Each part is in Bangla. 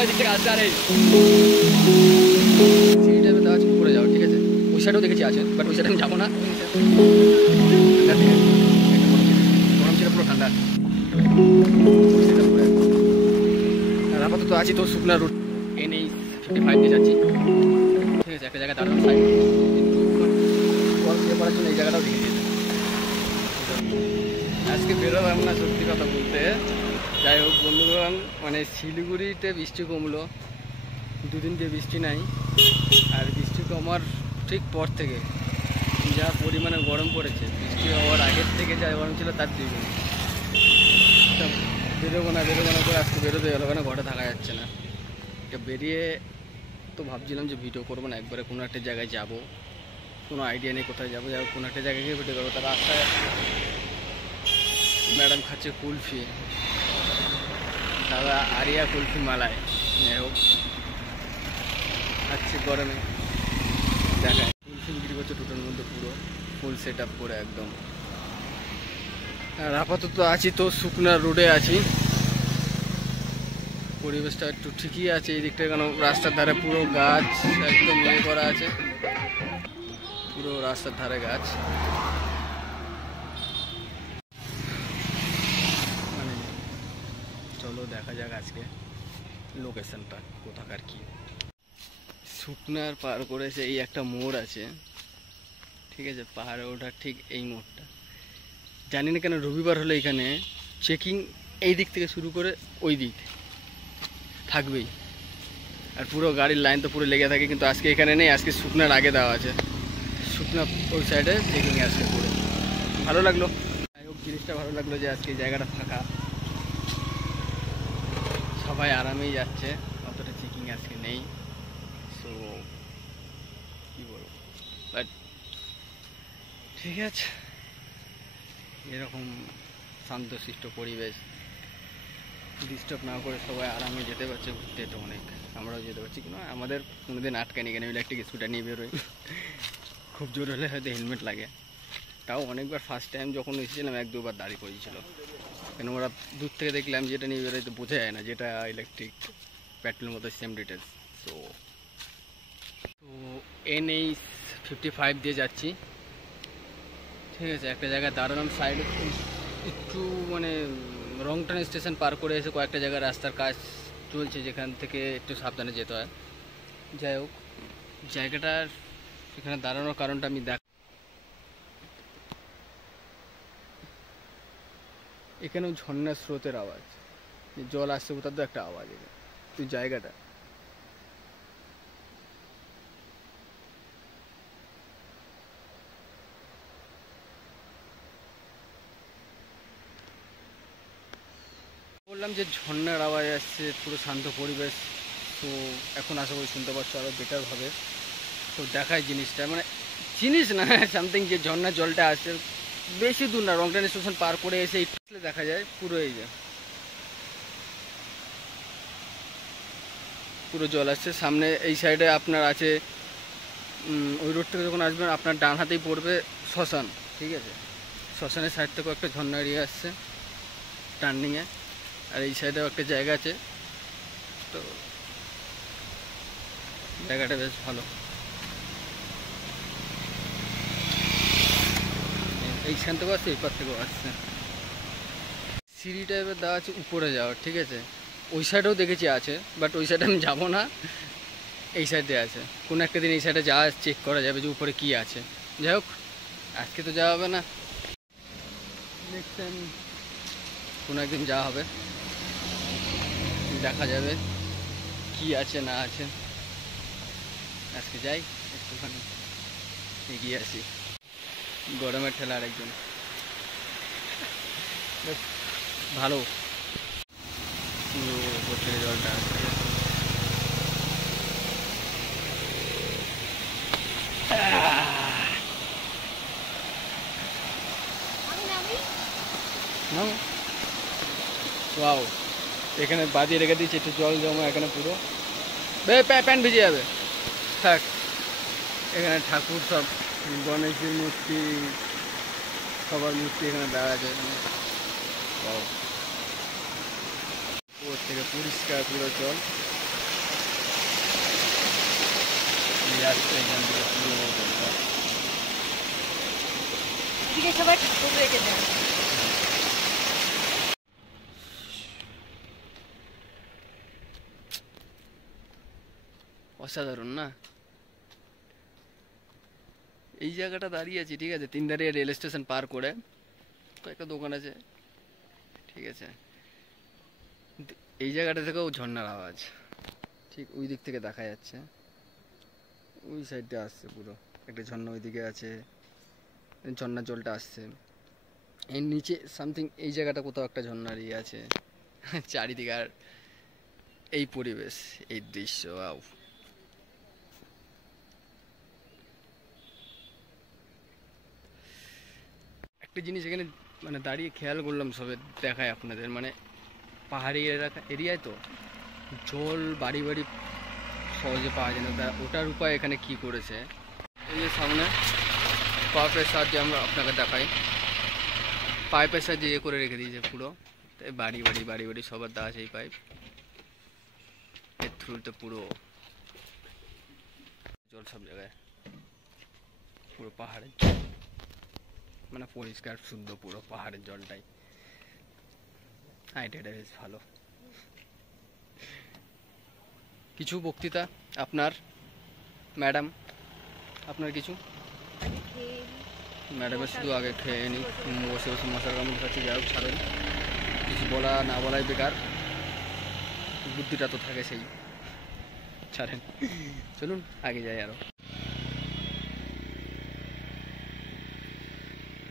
ওই দিক থেকে আসছে। আরে সিঁড়ি টাইপের দেওয়া আছে, উপরে যাও, ঠিক আছে। ওই সাইডেও দেখেছি আছে, বাট ওই সাইডে আমি যাবো না। গরম ছিল, পুরো ঠান্ডা। আর আপাতত আছি তো শুকনা রুট NH-55 দিয়ে যাচ্ছি, ঠিক আছে। একটা জায়গায় দাঁড়ানো সাইড, কিন্তু বল দিয়ে পড়ার জন্য এই জায়গাটাও দেখে দিয়েছে। আজকে বেরোলাম না সত্যি কথা বলতে। যাই হোক বন্ধুগণ, মানে শিলিগুড়িতে বৃষ্টি কমলো, দুদিন দিয়ে বৃষ্টি নাই। আর বৃষ্টি কমার ঠিক পর থেকে যা পরিমাণে গরম পড়েছে, বৃষ্টি হওয়ার আগের থেকে যা গরম ছিল তার দ্বিগুণ। বেরোবো না করে আজকে বেরোতে গেলো, কেন ঘরে থাকা যাচ্ছে না। বেরিয়ে তো ভাবছিলাম যে ভিডিও করবো না, একবারে কোনো একটা জায়গায় যাব, কোনো আইডিয়া নেই কোথায় যাবো। যাবো কোনো একটা জায়গায় গিয়ে ভিডিও করবো। তার রাস্তায় ম্যাডাম খাচ্ছে কুলফি, দাদা আরিয়া কুলফি মালায়, যাই হোক খাচ্ছে গরমে। দেখায় কুলফি বিক্রি করছে দুটোর মধ্যে, পুরো ফুল সেট আপ করে একদম। আর আপাতত আছি তো শুকনা রোডে আছি, পরিবেশটা একটু ঠিকই আছে এই দিকটা, কেন রাস্তার ধারে পুরো গাছ একদম ইয়ে করা আছে, পুরো রাস্তার ধারে গাছ। মানে চলো দেখা যাক আজকে লোকেশনটা কোথাকার কি। শুকনার পার করেছে এই একটা মোড় আছে, ঠিক আছে, পাহাড়ে ওঠার ঠিক এই মোড়টা। জানি না কেন রবিবার হলে এখানে চেকিং এই দিক থেকে শুরু করে ওই দিক থাকবেই, আর পুরো গাড়ির লাইন তো পুরো লেগে থাকে। কিন্তু আজকে এখানে নেই, আজকে শুকনার আগে দেওয়া আছে। শুকনা ওই সাইডে চেকিংয়ে আজকে পুরো ভালো লাগলো। যাই হোক জিনিসটা ভালো লাগলো যে আজকে জায়গাটা ফাঁকা, সবাই আরামেই যাচ্ছে, অতটা চেকিং আজকে নেই। সো কী বলবো, বাট ঠিক আছে, এরকম শান্তশিষ্ট পরিবেশ ডিস্টার্ব না করে সবাই আরামে যেতে পারছে ঘুরতে, তো অনেক। আমরাও যেতে পারছি, কিন্তু আমাদের কোনোদিন আটকানি কেন, ইলেকট্রিক স্কুটার নিয়ে বেরোই। খুব জোর হলে হয়তো হেলমেট লাগে, তাও অনেকবার ফার্স্ট টাইম যখন এসেছিলাম 1-2 বার দাঁড়িয়ে পড়েছিল, কেন ওরা দূর থেকে দেখলাম যেটা নিয়ে বেরোয় তো বোঝা যায় না, যেটা ইলেকট্রিক পেট্রোলের মতো সেম ডিটেলস। তো NH-55 দিয়ে যাচ্ছি, ঠিক আছে। একটা জায়গায় দাঁড়ালাম সাইডে, একটু মানে রংটান স্টেশন পার করে এসে কয়েকটা জায়গায় রাস্তার কাজ চলছে, যেখান থেকে একটু সাবধানে যেতে হয়। যাই হোক জায়গাটার এখানে দাঁড়ানোর কারণটা আমি এখানেও ঝর্ণার স্রোতের আওয়াজ, জল আসছে কোথাও তো একটা আওয়াজ, এখানে তো জায়গাটা বললাম যে ঝর্ণার আওয়াজ আসছে, পুরো শান্ত পরিবেশ। তো এখন আশা করি শুনতে পাচ্ছ আরও বেটারভাবে। তো দেখায় জিনিসটা, মানে জিনিস না সামথিং, যে ঝর্ণার জলটা আসছে বেশি দূর না, রংটান স্টেশন পার করে এসে দেখা যায় পুরো এই যে পুরো জল আসছে সামনে। এই সাইডে আপনার আছে, ওই রোড থেকে যখন আসবেন আপনার ডান হাতেই পড়বে শ্মশান, ঠিক আছে। শ্মশানের সাইড থেকেও একটা ঝর্ণা এরিয়া আসছে টার্নিংয়ে, আর এই সাইডেও একটা জায়গা আছে। তো জায়গাটা বেশ ভালো, এইখান থেকেও আসছে, এই পার থেকেও আসছে। সিঁড়ি টাইপের দেওয়া আছে উপরে যাওয়ার, ঠিক আছে। ওই সাইডেও দেখেছি আছে, বাট ওই সাইডে আমি যাবো না, এই সাইডে আছে। কোনো একটা দিন এই সাইডে যাওয়া চেক করা যাবে যে উপরে কি আছে। যাই হোক আজকে তো যাওয়া হবে না, নেক্সট টাইম কোনো একদিন যাওয়া হবে, দেখা যাবে কি আছে না আছে। আজকে যাই একটুখানি এগিয়ে আসি। গরমের ঠেলা আরেকজন বেশ ভালো, উপর থেকে জলটা আসছে। ওয়াও, এখানে বাদিয়ে রেখে দিয়েছি, একটু জল জমা এখানে পুরো প্যান্ট ভিজে যাবে। থাক, এখানে ঠাকুর সব, গণেশের মূর্তি, সবার মূর্তি এখানে দেওয়া আছে। ওর থেকে পরিষ্কার পুরো জল, যাচ্ছে এখান থেকে পুরো জলটা। এদিকে সবাই ঠাকুর রেখে দেয়। অসাধারণ না? এই জায়গাটা দাঁড়িয়ে আছি, ঠিক আছে, তিনদারিয়া রেল স্টেশন পার করে কয়েকটা দোকান আছে, ঠিক আছে। এই জায়গাটা থেকেও ঝর্ণার আওয়াজ ঠিক ওই দিক থেকে দেখা যাচ্ছে, ওই সাইডটা আসছে পুরো একটা ঝর্ণা, ওইদিকে আছে ঝর্ণার জলটা আসছে। এর নিচে সামথিং এই জায়গাটা কোথাও একটা ঝর্ণার ইয়ে আছে। চারিদিকে আর এই পরিবেশ, এই দৃশ্য, ওয়াও। একটা জিনিস এখানে মানে দাঁড়িয়ে খেয়াল করলাম, সবে দেখায় আপনাদের, মানে পাহাড়ি এলাকা এরিয়ায় তো জল বাড়ি বাড়ি সহজে পাওয়া যায় না, ওটার উপায় এখানে কি করেছে। এই যে সামনে পাইপের সাহায্যে আমরা আপনাকে দেখাই, পাইপের সাহায্যে ইয়ে করে রেখে দিয়েছে পুরো, বাড়ি বাড়ি বাড়ি বাড়ি সবার দেওয়া আছে এই পাইপ, এর থ্রুতে পুরো জল সব জায়গায়, পুরো পাহাড়ের জল, মানে পরিষ্কার শুদ্ধ পুরো পাহাড়ের জলটাই। আইডিয়াটা বেশ ভালো। কিছু বক্তৃতা আপনার ম্যাডাম, আপনার কিছু? ম্যাডামের শুধু আগে খেয়ে নি, বসে বসে মশার কামড় খাচ্ছে, যাই হোক ছাড়েন, কিছু বলা না বলাই বেকার, বুদ্ধিটা তো থাকে সেই, ছাড়েন, চলুন আগে যাই আরো।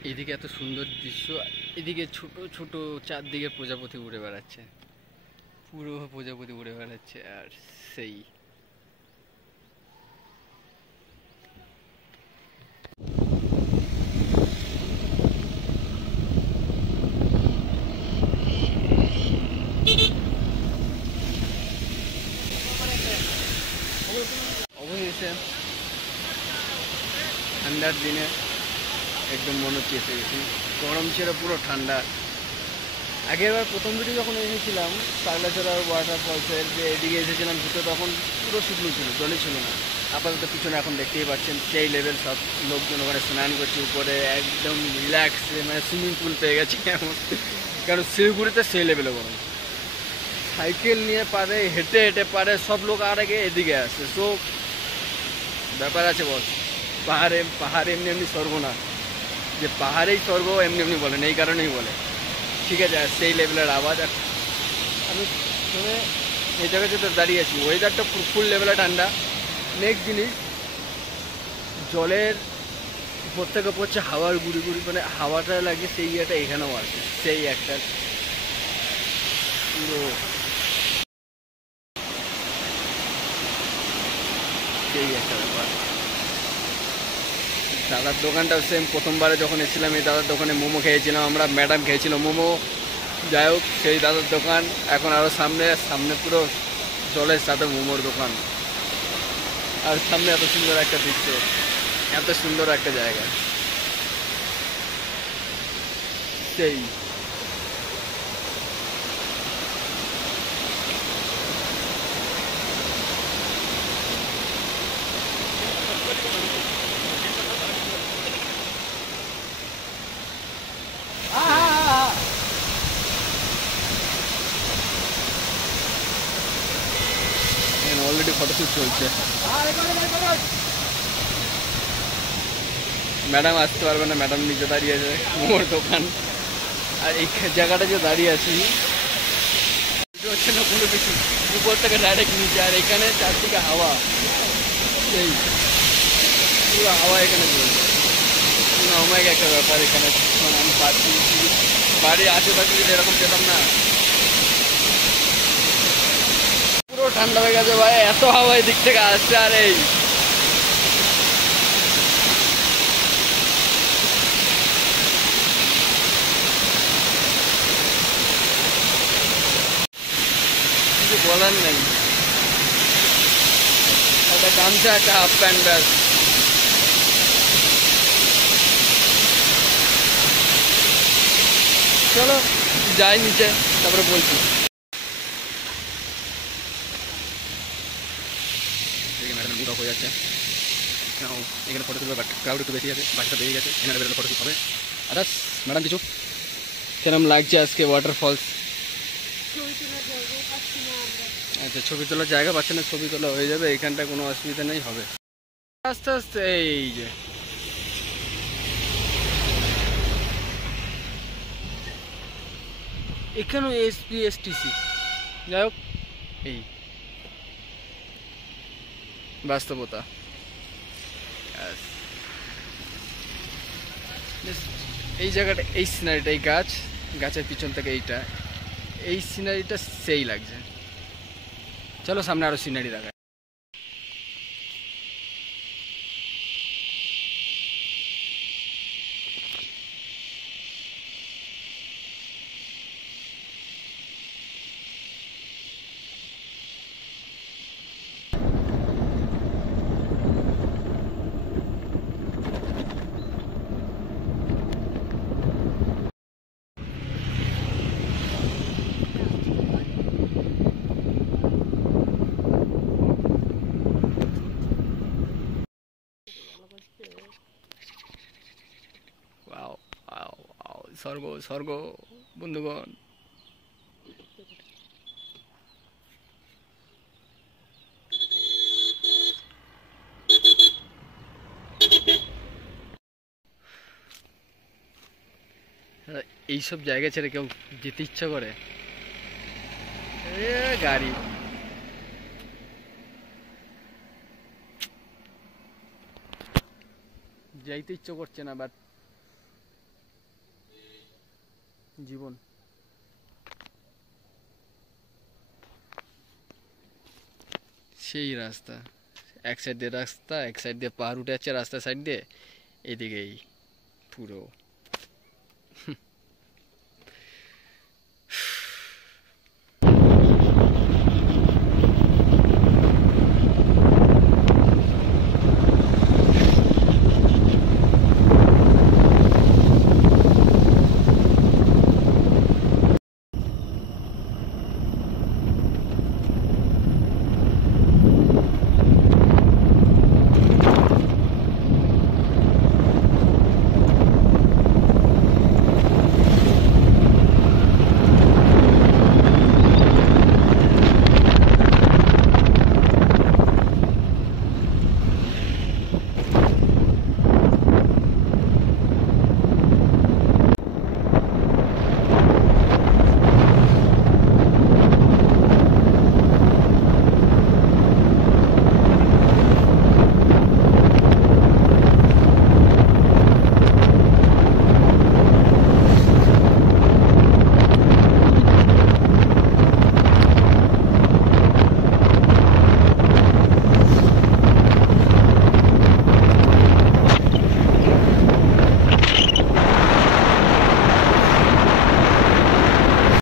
এদিকে এত সুন্দর দৃশ্য, এদিকে ছোট ছোট চারদিকে প্রজাপতি উড়ে বেড়াচ্ছে, পুরো প্রজাপতি উড়ে বেড়াচ্ছে, আর সেই অবশেষে ঠান্ডার দিনে একদম মনে হচ্ছে এসে গেছি। গরম ছিল, পুরো ঠান্ডা। আগের বার প্রথম ভিডিও যখন এসেছিলাম পাগলাচড়া ওয়াটারফলসের, যে এদিকে এসেছিলাম ভিতরে, তখন পুরো শুকনো ছিল, জলই ছিল না। আপাতত পিছনে এখন দেখতেই পাচ্ছেন সেই লেভেল, সব লোকজন ওখানে স্নান করছে উপরে, একদম রিল্যাক্সে, মানে সুইমিং পুল পেয়ে গেছে এমন। কারণ শিলিগুড়িতে সেই লেভেলে গরম, সাইকেল নিয়ে পারে, হেঁটে হেঁটে পারে, সব লোক আর আগে এদিকে আসে। সো ব্যাপার আছে বস, পাহাড়ে পাহাড়ে এমনি এমনি স্বর্গ না, যে পাহাড়েই স্বর্গ এমনি এমনি বলেন, এই কারণেই বলে, ঠিক আছে। আর সেই লেভেলের আওয়াজ। আর আমি প্রথমে এই জায়গাতে তো দাঁড়িয়ে আছি, ওয়েদারটা ফুল লেভেলে ঠান্ডা। নেক্সট জিনিস, জলের উপর থেকে পড়ছে হাওয়ার গুড়ি গুড়ি, মানে হাওয়াটা লাগে, সেই ইয়েটা এখানেও আছে, সেই একটা পুরো সেই একটা ব্যাপার। দাদার দোকানটাও সেম, প্রথমবারে যখন এসেছিলাম এই দাদার দোকানে মোমো খেয়েছিলাম আমরা, ম্যাডাম খেয়েছিল মোমো, যাই হোক সেই দাদার দোকান এখন আরও সামনে সামনে পুরো জলের সাথে মোমোর দোকান, আর সামনে এত সুন্দর একটা দৃশ্য, এত সুন্দর একটা জায়গা, সেই অলরেডি ফটোশ্যুট চলছে। ম্যাডাম আসতে পারবে না, ম্যাডাম নিচে দাঁড়িয়ে আছে মোমোর দোকান। আর এই জায়গাটা যে দাঁড়িয়ে আছি হচ্ছে না কোনো কিছু, উপর থেকে ডাইরেক্ট নিচে, আর এখানে চারদিকে হাওয়া, সেই পুরো হাওয়া এখানে চলছে, পুরো অমায়িক একটা ব্যাপার এখানে। মানে আমি পাচ্ছি, বাড়ির আশেপাশে যদি এরকম পেতাম না, পুরো ঠান্ডা হয়ে গেছে ভাই, এত হাওয়া এদিক থেকে আসছে। আর এই কিছু বলার নেই, একটা গামছা, একটা হাফ প্যান্ট, ব্যাস। চলো যাই নিচে, তারপরে বলছি। ম্যাডাম বুড়ো হয়ে যাচ্ছে। নাও এখানে ফটো তুলবে, বাট ক্রাউড একটু বেশি আছে, বাসটা বেরিয়ে গেছে, এখানে বেরোলে ফটো হবে। আদার্স ম্যাডাম কিছু কেরম লাগছে আজকে ওয়াটারফলস? আচ্ছা, ছবি তোলার জায়গা পাচ্ছে না, ছবি তোলা হয়ে যাবে, এখানটা কোনো অসুবিধা নেই, হবে আস্তে আস্তে। এই যে এখানেও এসপিএসটিসি, যাই হোক এই বাস্তবতা। এই জায়গাটা, এই সিনারিটা, এই গাছের পিছন থেকে এইটা, এই সিনারিটা সেই লাগছে। চলো সামনে আরো সিনারি দেখা। ওয়াও ওয়াও ওয়াও, স্বর্গ স্বর্গ বন্ধুগণ। এইসব জায়গা ছেড়ে কেউ যেতে ইচ্ছা করে? গাড়ি যাইতে ইচ্ছে করছে না, বাট জীবন। সেই রাস্তা, এক সাইড দিয়ে রাস্তা, এক সাইড দিয়ে পাহাড় উঠে যাচ্ছে রাস্তা সাইড দিয়ে, এদিকেই পুরো